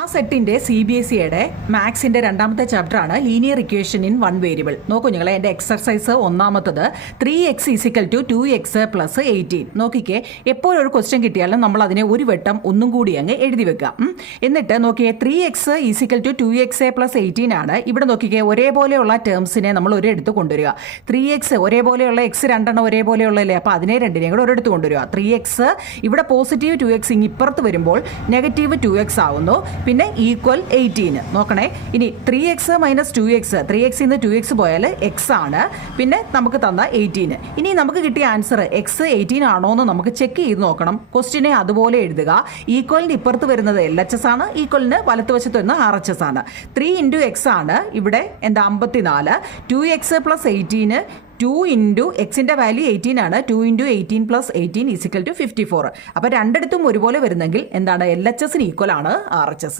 ആ സെറ്റിന്റെ CBSEയുടെ മാത്സിന്റെ രണ്ടാമത്തെ ചാപ്റ്ററാണ് linear equation in one variable. നോക്കൂ നിങ്ങളെ, എൻ്റെ എക്സർസൈസ് ഒന്നാമത്തത് 3x = 2x + 18. നോക്കിക്കേ, എപ്പോഴൊരു ക്വസ്റ്റ്യൻ കിട്ടിയാലും നമ്മൾ അതിനെ ഒരു വട്ടം ഒന്നും കൂടി അങ്ങ് എഴുതി വെക്കാം. എന്നിട്ട് നോക്കിയേ, 3x = 2x + 18 ആണ്. ഇവിടെ നോക്കിക്കേ, ഒരേപോലെയുള്ള ടേംസിനെ നമ്മൾ ഒരിടത്ത് കൊണ്ടുവരിക. 3x ഒരേപോലെയുള്ള x രണ്ടെണ്ണം ഒരേപോലെയുള്ളതല്ലേ, അപ്പോൾ അതിനെ രണ്ടിനെയും കൂടെ ഒരിടത്ത് കൊണ്ടുവരിക. 3x ഇവിടെ പോസിറ്റീവ് 2x ഇപ്പുറത്ത് വരുമ്പോൾ നെഗറ്റീവ് 2x ആവുന്നു. പിന്നെ ഈക്വൽ 18 നോക്കണേ. ഇനി 3x - 2x, 3x ന്ന് 2x പോയാൽ x ആണ്. പിന്നെ നമുക്ക് തന്ന 18. ഇനി നമുക്ക് കിട്ടിയ ആൻസർ x 18 ആണോ എന്ന് നമുക്ക് ചെക്ക് ചെയ്ത് നോക്കണം. ക്വസ്റ്റിനെ അതുപോലെ എഴുതുക. ഈക്വലിന് ഇപ്പുറത്ത് വരുന്നത് LHS ആണ്, ഈക്വലിന് വലത്തുവശത്ത് വരുന്നത് RHS ആണ്. 3 × x ആണ് ഇവിടെ 54. 2x + 18 2 × എക്സിൻ്റെ വാല്യൂ 18 ആണ്. 2 × 18 + 18 = 54. അപ്പോൾ രണ്ടിടത്തും ഒരുപോലെ വരുന്നെങ്കിൽ എന്താണ്, LHS ഈക്വൽ ആണ് RHS.